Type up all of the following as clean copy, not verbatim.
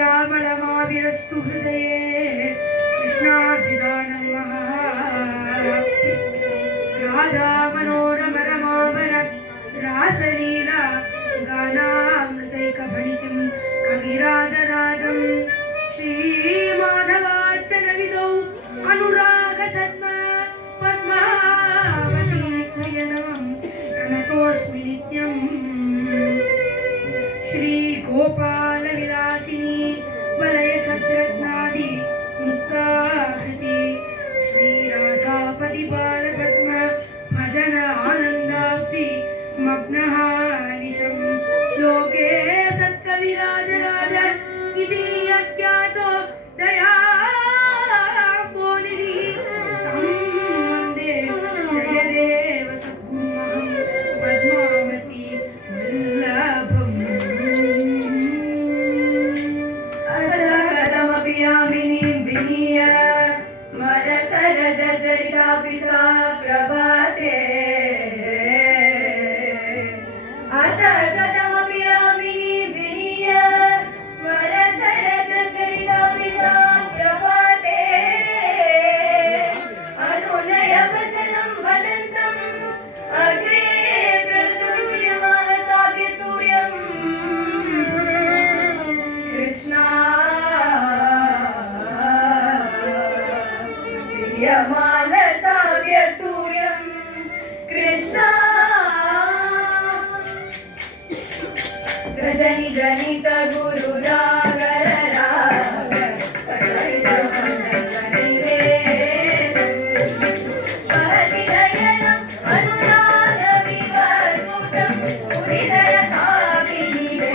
श्यामलमाविरस्तु हृदये कृष्णाभिधानं राधा मनोरम रमावर रासलीला गानामृतैकभणितिं कविराधराजं श्रीमाधवार्चनविदौ अनुरागसद्मा पद्मावती नयनं प्रणतोऽस्मि नित्यम् श्रीगोपालविलासिनी वलयसद्रत्नादि मुक्ताकृति श्रीराधापतिपालपद्म भजन आनन्दाब्धि मग्नः निशं लोके सत्कविराजराज इति अख्यातो दयाम्भोनिधिः तं वन्दे जयदेव सद्गुरुमहं पद्मावती वल्लभम् अटलकदमपि यामिनीं विनीय स्मरसरजरितापि सा प्रभाते अटलकदमपि यामिनीं विनीय स्मरसरजरितापि सा प्रभाते अनुनयवचनं वदन्तम् अग्रे प्रस्तुष्यमानसाभ्य सूर्यम् कृष्णा प्रियमानसाभ्य सूर्यम् कृष्णा गजनि गणित गुरुरागर राग कटैत महतिनयनम् अनुराग विवर्मुतम् हृदयकामिनिवे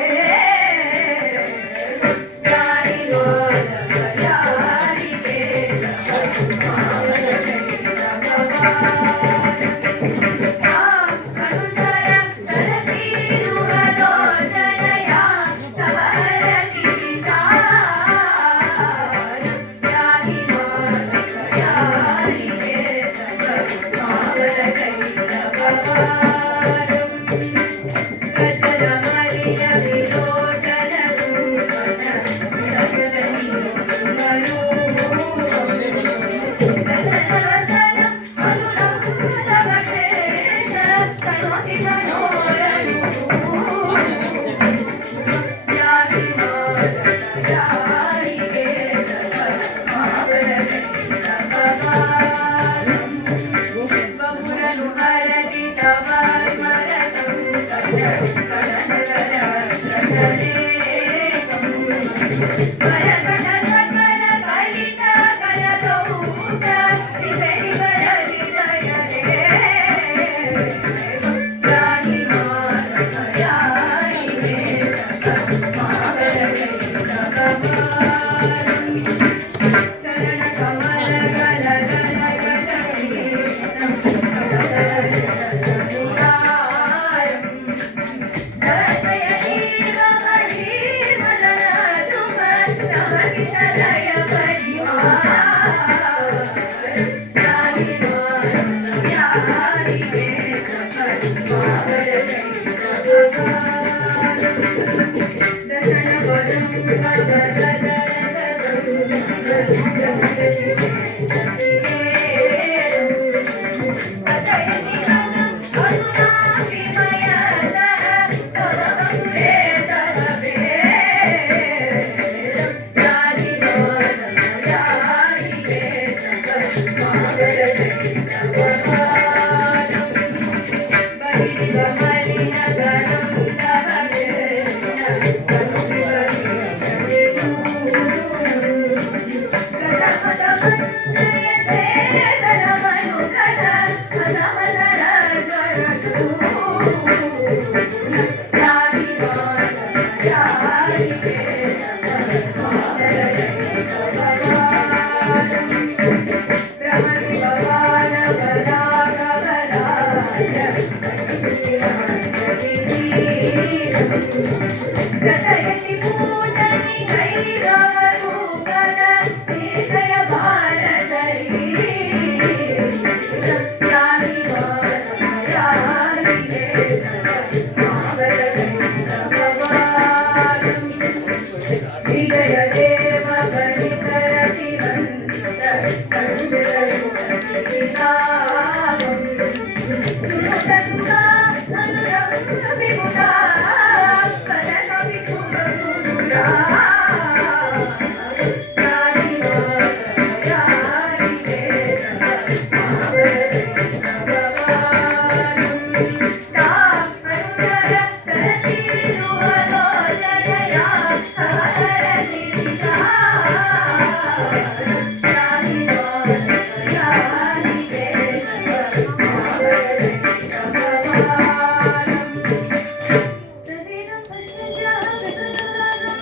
Hidaya सतुका अनुरंग विमुखा